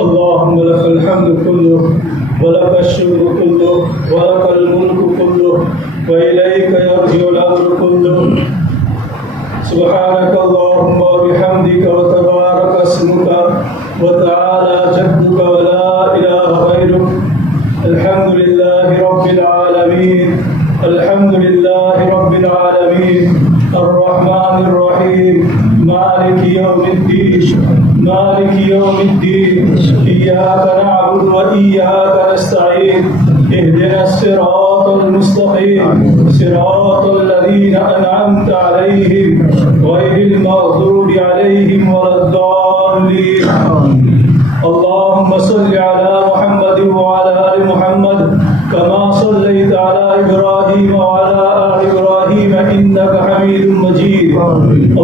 اللهم لك الحمد كله ولك الشكر كله ولك الملك كله وإليك يرجع الأمر كله. سبحانك اللهم وبحمدك وتبارك اسمك وتعالى جدك ولا إله غيرك. الحمد لله رب العالمين، الحمد لله رب العالمين، الرحمن الرحيم، مالك يوم الدين، مالك يوم الدين. إياك نعبد وإياك نستعين، اهدنا الصراط المستقيم، صراط الذين أنعمت عليهم غير المغضوب عليهم ولا الضالين. اللهم صل على محمد وعلى آل محمد كما صليت على إبراهيم وعلى آل إبراهيم إنك حميد مجيد.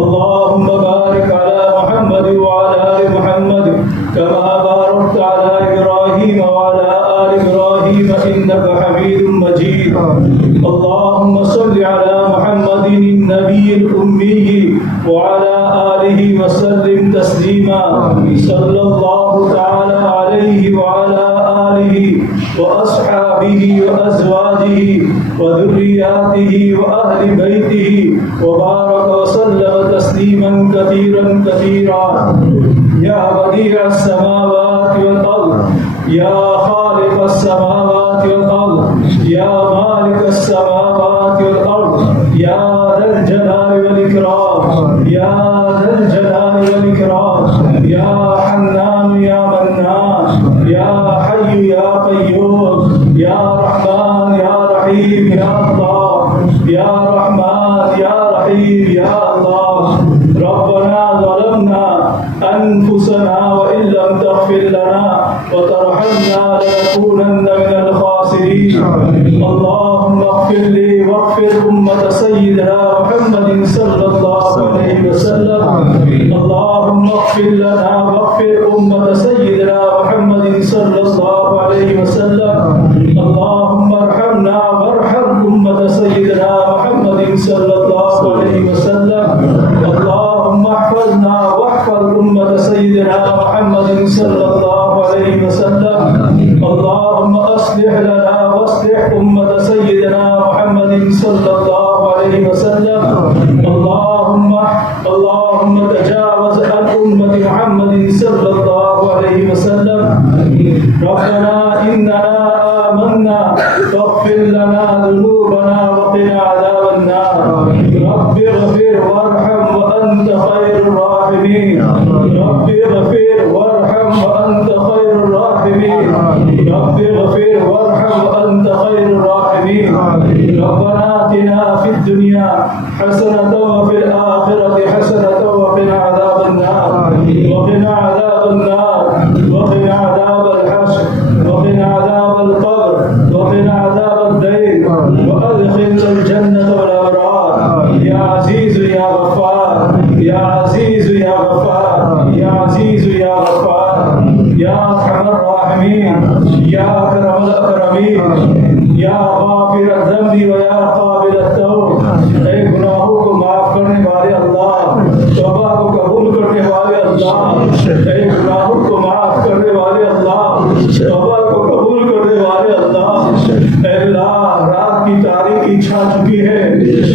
اللهم بارك على محمد وعلى آل محمد كما باركت على إبراهيم وعلى آل إبراهيم إنك حميد مجيد. اللهم صل على محمد النبي الأمي وعلى آله وسلم تسليما. صلى الله تعالى عليه وعلى آله وأصحابه وأزواجه وذرياته وأهل بيته وبارك وسلم تسليما كثيرا كثيرا. يا بديع السماوات والأرض، يا خالق السماوات والأرض، يا مالك السماوات والأرض، يا ذا الجلال والإكرام، يا ذا الجلال والإكرام، يا حنان يا منان، يا حي يا قيوم، يا رحمن يا رحيم يا الله، يا رحمن يا رحيم يا الله. ربنا ظلمنا أنفسنا وإن لم تغفر لنا وترحمنا لنكونن من الخاسرين. اللهم اغفر لي واغفر أمة سيدنا محمد صلى الله عليه وسلم. اللهم اغفر لنا واغفر أمة سيدنا محمد صلى الله عليه وسلم. اللهم ارحمنا وارحم أمة سيدنا محمد صلى الله عليه وسلم. اللهم احفظنا واحفظ أمة سيدنا محمد صلى الله عليه وسلم. اللهم أصلح لنا واصلح أمة سيدنا محمد صلى الله عليه وسلم. اللهم تجاوز عن أمة محمد صلى الله عليه وسلم. ربنا إننا آمنا فاغفر لنا ذنوبنا وقنا عذاب النار. رب اغفر وارحم وأنت خير الراحمين. رب اغفر وارحم وأنت خير الراحمين. رب اغفر وارحم وأنت خير الراحمين. ربنا آتنا في الدنيا حسنة وفي الآخرة حسنة وقنا عذاب النار. وقنا عذاب النار، وقنا عذاب الحشر، وقنا عذاب القبر، وقنا عذاب الدين، وأدخلنا الجنة والأبرار. يا عزيز يا غفار، يا عزيز يا غفار، يا عزيز يا غفار، يا أرحم الراحمين، يا أكرم الأكرمين، یا غافر الذنب و یا قابل التوب. اے گناہوں کو معاف کرنے والے اللہ، توبہ کو قبول کرنے والے اللہ، اے گناہوں کو معاف کرنے والے اللہ، توبہ کو قبول کرنے والے اللہ. اے اللہ، رات کی تاریکی چھا چکی ہے.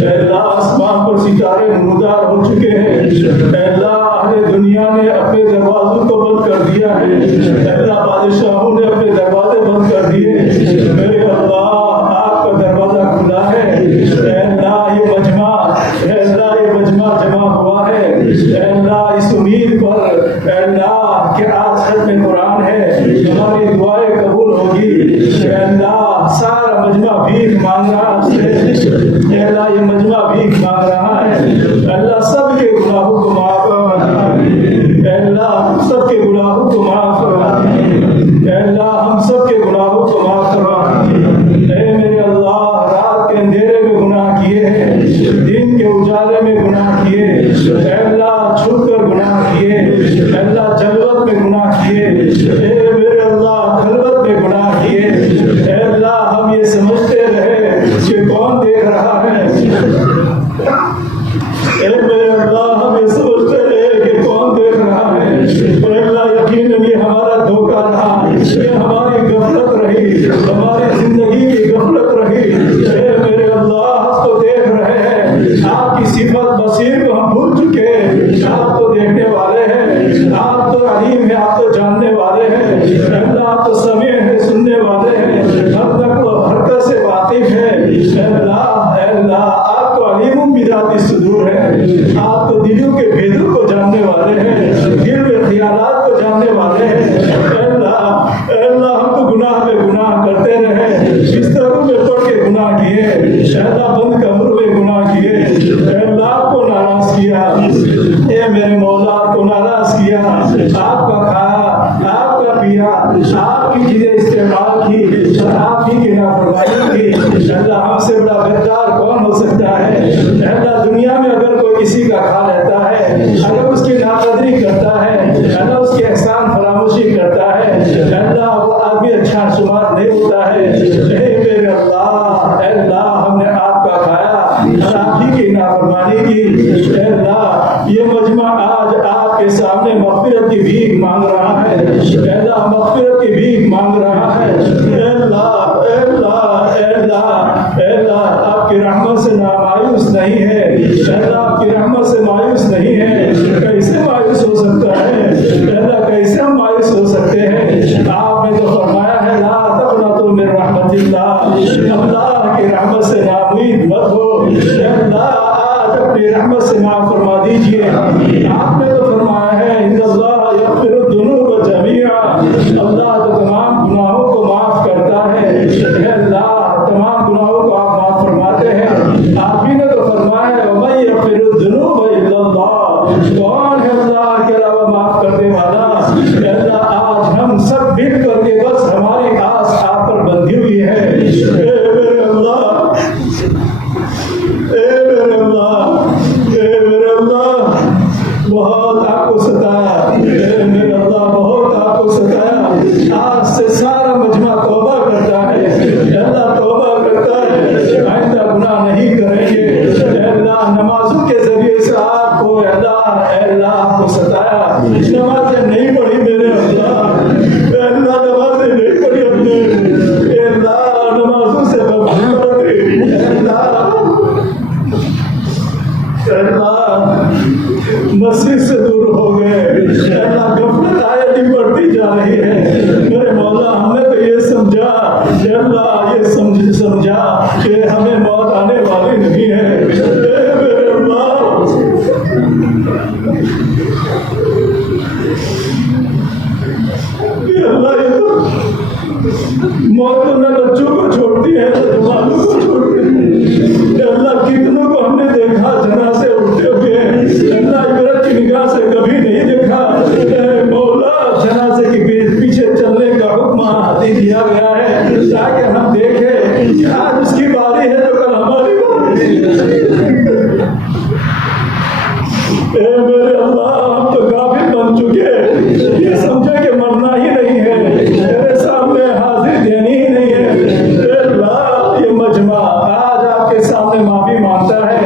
اے اللہ، آسمان پر ستارے نمودار ہو چکے ہیں. اے اللہ، اہل دنیا نے اپنے دروازوں کو بند کر دیا ہے. اے اللہ، بادشاہوں نے اپنے دروازے بند کر دیے. میرے اللہ، آپ کا دروازہ کھلا ہے. اے اللہ، یہ مجمع جمع ہوا ہے. اے اللہ، اس امید پر اے اللہ کہ آج ختم قرآن ہے، ہماری دعائیں قبول ہوگی. اے اللہ، سارا مجمع بھیک مانگ رہا ہے. اے اللہ، یہ مجمع بھیک مانگ رہا ہے. اللہ، سب کے گناہوں کو معاف فرما. اے اللہ، سب کے گناہوں کو معاف فرما. اے اللہ، ہم سب کے گناہوں کو معاف فرما. اے میرے اللہ، رات کے اندھیرے میں گناہ کیے ہیں، دن کے اجالے میں گناہ کیے. اے اللہ، چھپ کر گناہ کیے. اے اللہ، جلوت میں گناہ کیے. اے میرے اللہ، خلوت میں گناہ کیے. اے اللہ، ہم یہ سمجھتے رہے کہ کون دیکھ رہا ہے. اے میرے اللہ، ہم یہ سمجھتے رہے کہ کون دیکھ رہا ہے. اے اللہ، یقیناً یہ ہمارا دھوکہ اللہ آپ تو سمیع ہے، سننے والے ہیں، ہر نقل و حرکت سے واقف ہے۔ اے اللہ آپ تو علیم بذات الصدور ہے، آپ تو دلوں کے بھیدوں کو جاننے والے ہیں، دل کے خیالات کو جاننے والے ہیں۔ اے اللہ ہم تو گناہ میں گناہ کرتے رہے، بستروں میں پڑھ کے گناہ کیے، اللہ بند کمروں میں گناہ کیے، اے اللہ آپ کو ناراض کیا، اے میرے مولا آپ کو ناراض کیا، آپ کا کھایا، آپ کا پیا، آپ کی چیزیں استعمال کی، آپ ہی کی نافرمانی کی۔ اللہ ہم سے بڑا غدار کون ہو سکتا ہے؟ اللہ دنیا میں اگر کوئی کسی کا کھا لیتا ہے، اگر اس کی ناقدری کرتا ہے، اللہ اس کے احسان فراموشی کرتا ہے، اللہ وہ آدمی اچھا شمار نہیں ہوتا ہے۔ اے میرے اللہ، اے اللہ ہم نے آپ کا کھایا اور آپ ہی کی نافرمانی کی۔ اے اللہ یہ مجمع آج آپ کے سامنے مغفرت کی بھیک مانگ رہا ہے، اے اللہ مغفرت کی بھیک مانگ رہا ہے۔ اے اللہ اے اللہ اے اللہ اے اللہ آپ کی رحمت سے مایوس نہیں ہے، اے اللہ آپ کی رحمت سے مایوس نہیں ہے۔ کیسے مایوس ہو سکتا ہے؟ اے اللہ کیسے ہم مایوس ہو سکتے ہیں؟ آپ نے تو فرمایا ہے لا تقنطوا من رحمت اللہ، اللہ کی رحمت سے ناامید مت ہو۔ اے اللہ آج اپنی رحمت سے معاف فرما دیجیے۔ آپ نے تو فرمایا ہے ان اللہ یغفر الذنوب جمیعا، اللہ تو تمام گناہوں کو معاف کرتا ہے۔ اے اللہ تمام گناہوں کو آپ معاف فرماتے ہیں۔ آپ ہی نے تو فرمایا ہے ومن یغفر الذنوب الا اللہ، کون ہے اللہ کے علاوہ معاف کرنے والا؟ اے اللہ آج ہم سب مل کر کے بس ہماری آس آپ پر بندھی ہوئی ہے۔ اے میرے اللہ، اے میرے اللہ، اے میرے اللہ بہت آپ کو ستایا، اے میرے اللہ بہت آپ کو ستایا۔ آج سے سارا مجمع توبہ کرتا ہے، اے اللہ توبہ کرتا ہے، آئندہ گناہ نہیں کریں گے۔ اے اللہ نمازوں کے ذریعے سے آپ کو اے اللہ آپ کو ستایا، نمازیں نہیں پڑھی میرے اللہ، اے اللہ نمازیں نہیں پڑھی ہم نے، اے اللہ نمازوں سے غفلت دی، اے اللہ مسجد سے دور ہو گئے، اللہ غفلت آیت بڑھتی جا رہی ہے۔ میرے مولا ہم نے تو یہ سمجھا، اللہ یہ سمجھا کہ ہمیں موت آنے والی نہیں ہے۔ میرے اللہ اللہ یہ تو موت تو نہ بچوں کو چھوڑتی ہے نہ جوانوں کو چھوڑتی ہے۔ اللہ کتنوں کو ہم نے دیکھا جنازے اٹھتے ہوئے، اللہ عبرت کی نگاہ سے کبھی نہیں دیکھا۔ اے مولا جنازے کے پیچھے چلنے کا حکم دیا گیا ہے تاکہ ہم دیکھیں کہ آج اس کی باری ہے تو کل ہماری باری ہے۔ اے میرے اللہ ہم تو غافل بن چکے، یہ سمجھے کہ مرنا ہی نہیں ہے، میرے سامنے حاضر دینی ہی نہیں ہے۔ اے اللہ یہ مجمع آج آپ کے سامنے معافی مانگتا ہے۔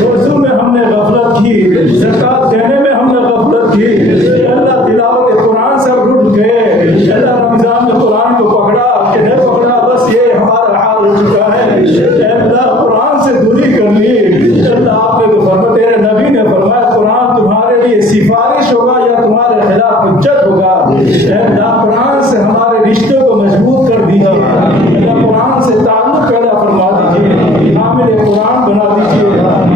روزوں میں ہم نے غفلت کی، زکات دینے میں ہم نے غفلت کی، اے اللہ تلاوت قرآن سے رٹ گئے، اے اللہ رمضان میں قرآن کو پکڑا کہ نہیں پکڑا بس یہ ہمارا حال ہو چکا ہے۔ اے اللہ قرآن سے دوری کر لی، اے اللہ آپ نے تو فرمایا، تیرے نبی نے فرمایا قرآن تمہارے لیے سفارش ہوگا یا تمہارے خلاف حجت ہوگا۔ اے اللہ قرآن سے ہمارے رشتوں کو مضبوط کر دیجیے، اللہ قرآن سے تعلق پیدا فرما دیجیے، حامل قرآن بنا دیجیے،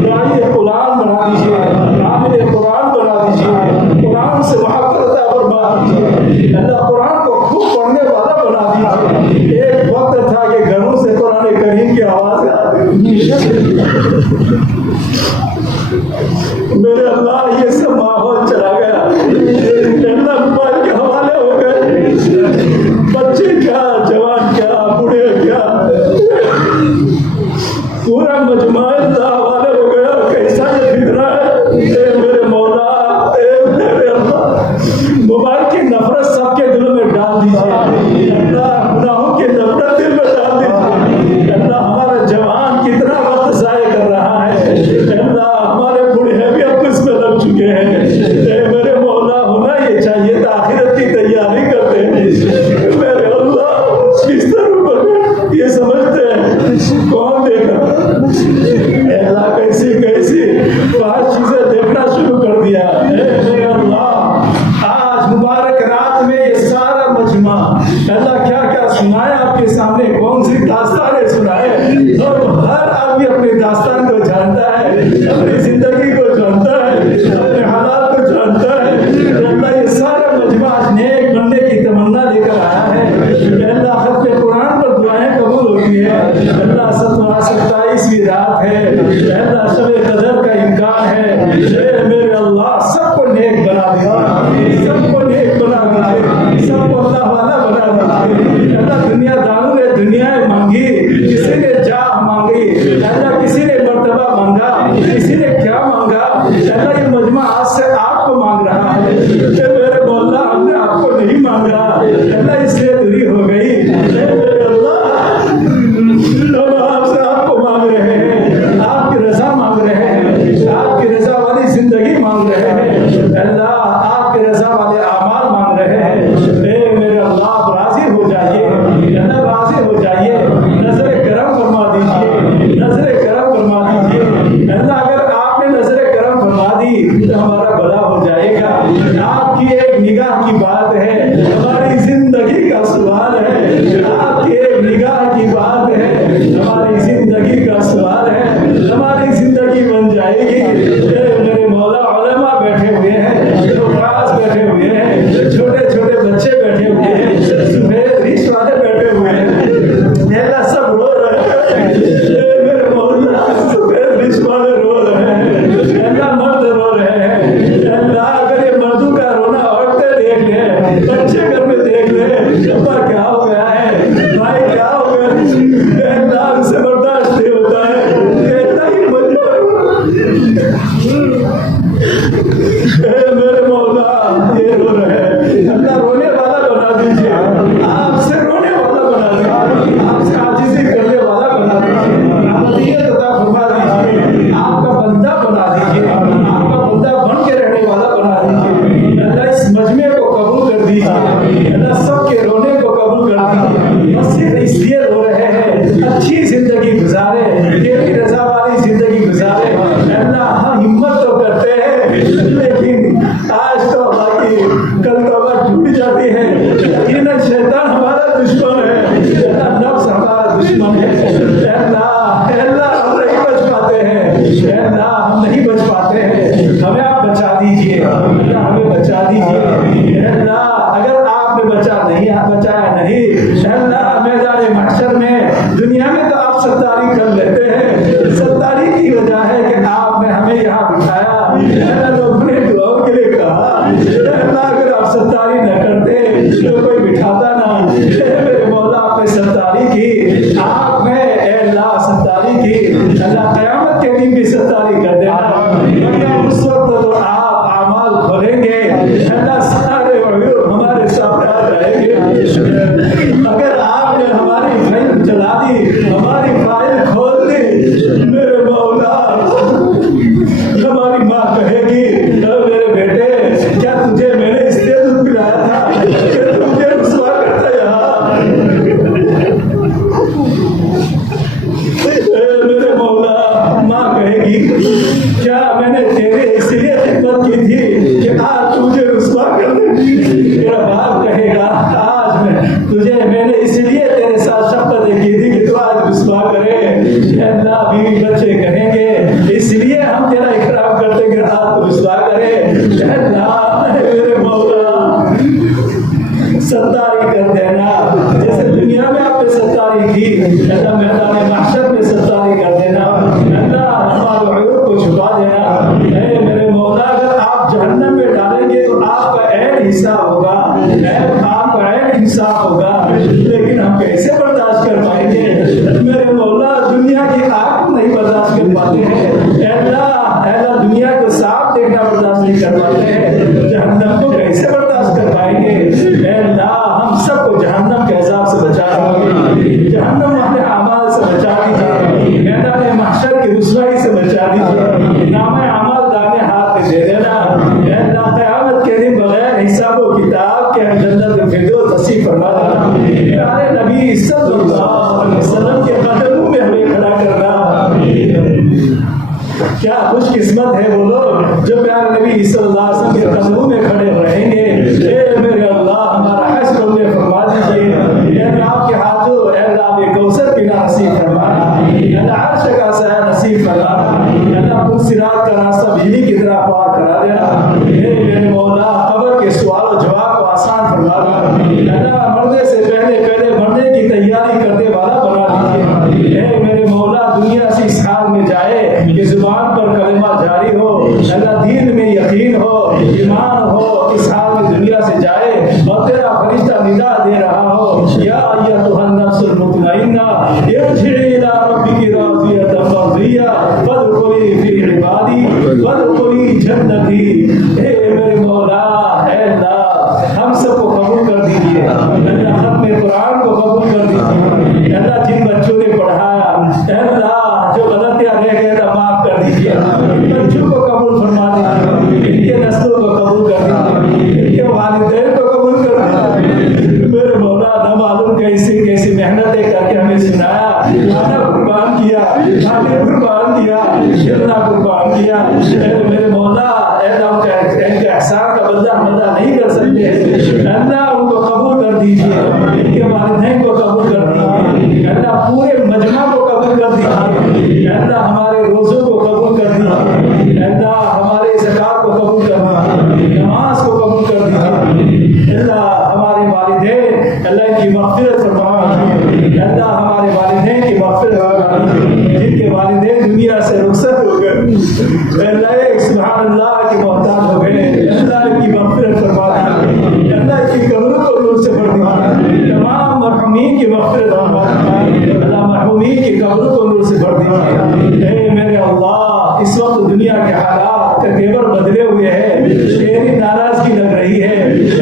داعی قرآن بنا دیجیے، حامل قرآن بنا دیجیے، قرآن سے محبت عطا فرما دیجیے، اللہ قرآن کو خوب پڑھنے والا بنا دیجیے۔ ایک وقت تھا کہ گھروں سے قرآن کریم کی آوازیں آتی میرے اللہ یہ سب ماحول چلا گیا، اللہ موبائل کے حوالے ہو گئے، بچے کیا جوان کیا بوڑھے کیا پورا مجمع حوالے ہو گیا۔ کیسا یہ فکرہ ہے؟ اے میرے مولا، اے میرے اللہ موبائل کی نفرت سب کے دلوں میں ڈال دیجیے، اللہ گناہوں کی نفرت دل میں ڈال دیجیے۔ اللہ ہمارا جوان کتنا وقت ضائع کر رہا ہے، اللہ ہمارے بوڑھے بھی اب اس میں لگ چکے ہیں۔ اے میرے مولا ہونا یہ چاہیے تھا آخرت کی تیاری کرتے ہیں، میرے اللہ بستر پر یہ سمجھتے ہیں کون دیکھا، اے اللہ کیسی کیسی 5 چیزیں دیکھنا شروع کر دیا۔ اے میرے اللہ آج مبارک رات میں یہ سارا مجمع اللہ والا بنا دیجیے اللہ دنیا داروں نے دنیا مانگی کسی نے جاہ مانگی اللہ کسی نے مرتبہ مانگا کسی نے کیا مانگا اللہ یہ مجمع آج سے آپ کو مانگ رہا ہے میرے مولا ہم نے آپ کو نہیں مانگا اللہ اس لیے دوری ہو گئی آپ کو مانگ رہے ہیں آپ کی رضا مانگ رہے ہیں آپ کی رضا والی زندگی مانگ رہے ہیں اللہ آپ کی رضا والے اعمال مانگ رہے ہیں اے میرے اللہ راضی ہو جائیے اللہ راضی ہو جائیے نظر کرم فرما دیجیے نظر کرم فرما دیجیے اللہ اگر آپ نے نظر کرم فرما دی تو ہمارا بھلا ہو جائے گا آپ کی ایک نگاہ کی بات ہے ہماری زندگی کا سوال ہے آپ کی ایک نگاہ کی بات ہے ہماری زندگی کا سوال ہے ہماری زندگی بن جائے گی میرے مولا علماء بیٹھے ہوئے ہیں خاص بیٹھے ہوئے ہیں چھوٹے چھوٹے بچے بیٹھے ہوئے ہیں سفید ریش والے بیٹھے ہوئے ہیں اللہ سب رو رہے ہیں میرے مولا سفید ریش والے رو رہے ہیں اللہ مرد رو رہے ہیں اللہ اگر یہ مردوں کا رونا عورتیں دیکھ لیں بچے گھر میں دیکھ لیں ابا کیا ہو گیا ہے بھائی کیا ہو گیا اللہ سے برداشت نہیں ہوتا ہے میرے مولا یہ رو رہے ہیں اللہ رونے والا بنا دیجیے آپ سے رونے والا بنا دیجیے آپ سے عاجزی کرنے والا بنا دیجیے عبودیت عطا فرما دیجیے آپ کا بندہ بنا دیجیے آپ کا بندہ بن کے رہنے والا بنا دیجیے اللہ اس مجمع کو قبول کر دیجیے اللہ سب کے رونے کو قبول کر دیجیے مسجد اس لیے رو رہے ہیں اچھی زندگی گزارے تیری رضا والی زندگی گزارے اللہ ہم ہمت تو کرتے ہیں لیکن آج تو باقی کل تو بات ٹوٹ جاتی ہے یقیناً شیطان ہمارا دشمن ہے اللہ نفس ہمارا دشمن ہے اللہ ہم نہیں بچ پاتے ہیں اللہ ہم نہیں بچ پاتے ہیں ہمیں آپ بچا دیجیے اللہ ہمیں بچا دیجیے اللہ اگر آپ نے بچایا نہیں اللہ میدان محشر میں دنیا میں تو آپ ستاری کر لیتے ہیں ستاری کی وجہ ہے کہ آپ نے ہمیں یہاں بٹھایا لوگوں نے دعاؤں کے لیے کہا اللہ اگر آپ ستاری نہ کرتے تو کوئی بٹھاتا نہ میرے مولا آپ نے ستاری کی آپ نے اے اللہ ستاری کی اللہ قیامت کے دن بھی ستاری کر دینا اس وقت تو آپ اعمال کھولیں گے اللہ سارے عیوب ہمارے سامنے آ جائیں گے اگر آپ نے ہماری فائل چلا دی ہماری فائل کھول دی میرے مولا ہماری ماں کہے گی میرے بیٹے کیا تجھے میں نے اس لیے دودھ پلایا تھا کہ تجھے رسوا کرتا یہاں میرے مولا ماں کہے گی کیا میں نے تیرے اس لیے خدمت کی تھی کہ آج تجھے رسوا کر دے میرا باپ کہے گا آج میں نے اس لیے تیرے ساتھ شفقت کی تھی کہ تو آج رسوا کرے اللہ بیوی بچے کہیں گے اس لیے ہم تیرا اکرام کرتے کہ آج تو رسوا کرے اللہ میرے مولا ستاری کر دینا جیسے دنیا میں آپ نے ستاری کی اللہ میدان محشر میں ستاری کر دینا اللہ ہمارے عیوب کو چھپا دینا اے میرے مولا اگر آپ جہنم میں ڈالیں گے تو آپ کا عین حساب ہوگا آپ کا عین انصاف ہوگا لیکن ہم کیسے برداشت کر پائیں گے میرے مولا دنیا کی آگ نہیں برداشت کر پاتے ہیں اللہ دنیا کو صاف دیکھنا برداشت نہیں کر پاتے ہیں جہنم کو کیسے برداشت کر پائیں گے اے اللہ ہم سب کو جہنم کے عذاب سے بچا دیجیے جہنم والے اعمال سے بچا دیجیے میدان محشر کی رسوائی سے بچا دیجیے نام اعمال دانے ہاتھ میں دے دینا اے اللہ قیامت کے دن بغیر حساب و کتاب کے جنت الفردوس نصیب فرما دینا پیارے نبی صلی اللہ علیہ وسلم کے قدموں میں ہمیں کھڑا کرنا کیا خوش قسمت ہے وہ لوگ جو پیارے نبی صلی اللہ علیہ وسلم کے قدموں میں کھڑے رہیں گے اے میرے اللہ ہمارا حشر میں فرما دیجیے اے اللہ آپ کے ہاتھوں اے اللہ آپ کوثر پینا نصیب فرمانا اللہ عرش کا سایہ نصیب فرمانا اللہ پل صراط کا راستہ بجلی کی طرح پار کرا دینا اے میرے مولا قبر کے سوال و جواب کو آسان فرمانا اللہ مرنے سے پہلے مرنے کی تیاری کرنے والا بنا دیجیے اے میرے مولا دنیا سے اس حال میں جائے کہ زبان پر کلمہ جاری ہو اللہ دین میں یقین ہو ایمان ہو اس حال میں دنیا سے جائے اور تیرا فرشتہ ندا دے رہا ہو یا ایتھا النفس المطمئنہ ارجعی الی ربک راضیۃ مرضیہ فادخلی فی عبادی وادخلی جنتی. اے میرے مولا، اے اللہ ہم سب کو قبول کر دیجیے. اللہ ختم قرآن کو قبول کر دیجیے. اللہ جن بچوں نے پڑھایا، اے اللہ جو غلطیاں رہ گئے تو معاف کر دیجیے. بچوں کو قبول فرما دیجیے، ان کے نسلوں کو قبول کر دیجیے، ان کے والدین کو قبول کر دیجیے. میرے مولا نہ معلوم کیسی کیسی محنتیں کر کے ہمیں سنایا، کھانا قربان کیا، کھانے قربان کیا، کھیلنا قربان کیا. میرے مولا ان کے احسان کا بدلہ ہم ادا نہیں کر سکتے. اللہ ان کو قبول کر دیجیے، ان کے والدین کو قبول کر دیجیے. اللہ پورے مجمع کو قبول کر دیجیے. اللہ ہمارے روزوں کو قبول کر دیجیے. اللہ ہمارے زکات کو قبول کر دیجیے، نماز کو قبول کر دیجیے. اللہ ہمارے والدین، اللہ ان کی مغفرت فرما دیجیے. اللہ ہمارے والدین کی مغفرت فرما دیجیے جن کے والدین دنیا سے رخصت ہو گئے. اللہ سبحان اللہ کی محتاج ہو گئے. اللہ ان کی مغفرت فرما دیجیے. اللہ کی قبروں کو نور سے بھر دیجیے. تمام مرحومین کی مغفرت فرما دیجیے. اللہ مرحومین کی قبروں کو نور سے بھر دیجیے. اے میرے اللہ، اس وقت دنیا کے حالات کا تیور بدلے ہوئے ہیں، تیری ناراضگی لگ رہی ہے.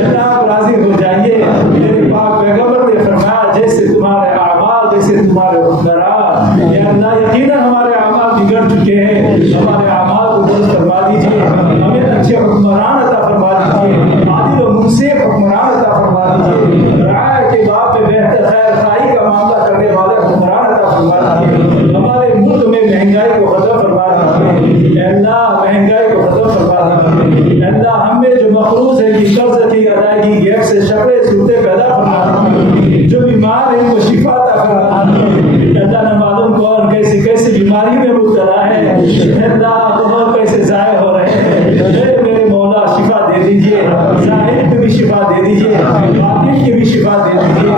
اللہ آپ راضی ہو جائیے. میرے پاک پیغمبر نے فرمایا جیسے تمہارے اعمال ویسے تمہارے حکمران. یا اللہ یقیناً ہمارے اعمال بگڑ چکے ہیں، ہمارے اعمال کو درست فرما دیجیے. ہمیں اچھے حکمران عطا فرما دیجیے، عادل و منصف حکمران عطا فرما دیجیے. رعایا کے باب میں بہتر خیر خائی کا معاملہ کرنے والے حکمران عطا فرما دیجیے. ہمارے ملک میں مہنگائی کو ختم فرما دیجیے. اللہ مہنگائی کو ختم فرما دیجیے. اللہ ہم میں جو مقروض ہے کہ قرض کی ادائیگی گیپ سے شکلیں صورتیں پیدا فرما دیجیے. جو بیمار ہے ان کو شفا عطا فرما دیجیے. اللہ نہ معلوم کون کیسی کیسی بیماری میں مبتلا ہے. اللہ بہت پیسے ضائع ہو رہے ہیں. میرے مولا شفا دے دیجیے، ظاہر کی بھی شفا دے دیجیے، باطن کی بھی شفا دے دیجیے.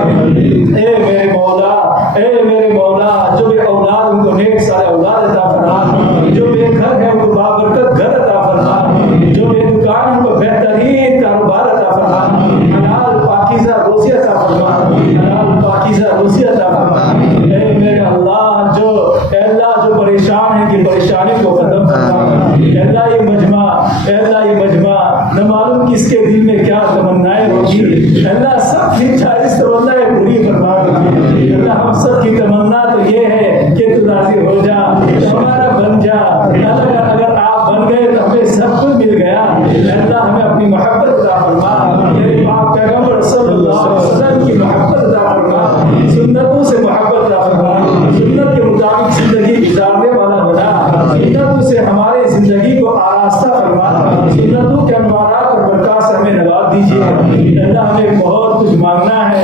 اے میرے مولا، اے میرے مولا، جو بے اولاد ان کو نیک سارے اولاد عطا فرما. جو بے گھر ہے ان کو بابرکت گھر عطا فرما. جو بے دکان ان کو بہترین کاروبار عطا فرما. حلال پاکیزہ روزی عطا فرما. حلال پاکیزہ روزی عطا فرما. اے میرے اللہ، اے اللہ جو پریشان ہیں کہ پریشانی کو ختم فرما. اے اللہ یہ مجمع، اے اللہ یہ مجمع نہ معلوم کس کے دل میں کیا تمنائیں ہوگی. اللہ سب کی 40 تمنائیں پوری فرما. اللہ ہم سب کی تمنا تو یہ ہے کہ تو راضی ہو جا، ہمارا بن جا. اگر آپ بن گئے تو ہمیں سب کچھ مل گیا. اللہ ہمیں اپنی محبت عطا فرما. میرے پاک پیغمبر صلی اللہ علیہ وسلم کی محبت عطا فرما. سنتوں سے محبت عطا فرما. سنت کے مطابق زندگی گزارنے والا بنا. سنتوں سے ہماری زندگی کو آراستہ فرما. سنتوں کے انوارات اور برکات سے ہمیں نواز دیجیے. اللہ ہمیں بہت کچھ مانگنا ہے.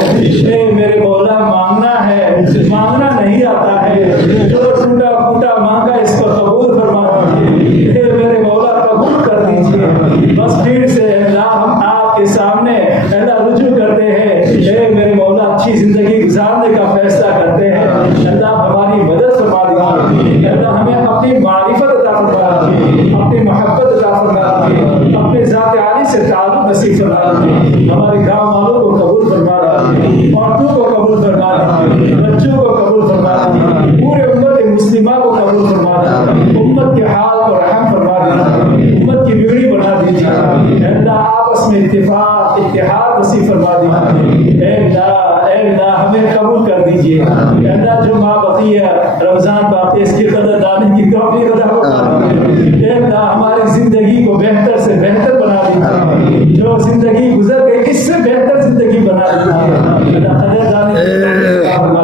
اے میرے مولا مانگنا ہے، مانگنا نہیں آتا ہے. جو ٹوٹا پھوٹا مانگا اس کو قبول فرما دیجیے. اے میرے مولا قبول کر دیجیے. بس پھر سے اللہ ہم آپ کے سامنے اللہ رجوع کرتے ہیں. اے میرے مولا اچھی زندگی گزارنے کا فیصلہ کرتے ہیں. اللہ ہماری مدد فرما دیجیے. اللہ ہمیں اپنی معرفت عطا فرما دیجیے، اپنی محبت عطا فرما دیجیے، اپنے ذات عالی سے تعلق نصیب فرما دیجیے. ہمارے گاؤں والوں کو قبول فرما دیجیے، عورتوں کو قبول فرما دیجیے، بچوں کو قبول فرما دیجیے، پورے امت مسلمہ کو قبول فرما دیجیے. امت کے حال کو رحم فرما دیجیے، امت کی بگڑی بنا دیجیے. اللہ آپس میں اتفاق اتحاد نصیب فرما دیجیے. اے اللہ ہمیں قبول کر دیجیے. اللہ جو ماں بقیہ رمضان باقی اس کی قدر دانے کی توفیق عطا فرما دیجیے. اے اللہ ہماری زندگی کو بہتر سے بہتر بنا دیجیے. جو زندگی گزر گئی اس سے بہتر زندگی بنا دیجیے. اللہ قدر دانے کی توفیق عطا فرما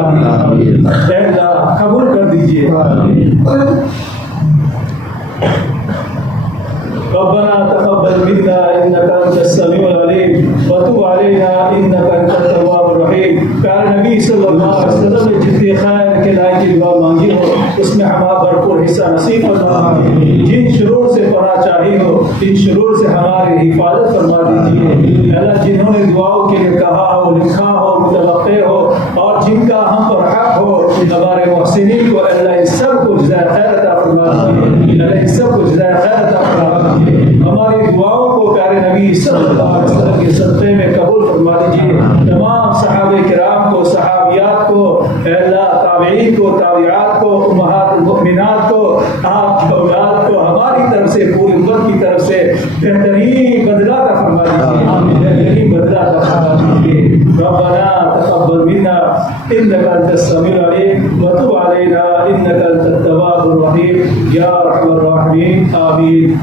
دیجیے. اے اللہ قبول کر دیجیے. ربنا تقبل منا انك انت السميع العليم وتب علينا انك انت التواب الرحيم. پیارے نبی صلی اللہ علیہ وسلم نے جتنی خیر کے لائق کی دعا مانگی ہو اس میں ہمارا بھرپور حصہ نصیب فرما. جن شرور سے پناہ چاہی ہو ان شرور سے ہماری حفاظت فرما دیجیے. اللہ جنہوں نے دعاؤں کے لیے کہا ہو، لکھا ہو، متوقع ہو اور جن کا ہم پر حق ہو ہمارے محسنین کو اللہ اس سب کو جزائے خیر عطا فرما دیجیے. اللہ اس سب کو جزائے خیر عطا فرما دیجیے. ہماری دعاؤں کو پیارے نبی صلی اللہ علیہ وسلم کے صدقے میں قبول فرما دیجیے. تمام تقبل منا إنك أنت السميع العليم وتب علينا إنك أنت التواب الرحيم يا أرحم الراحمين آمين.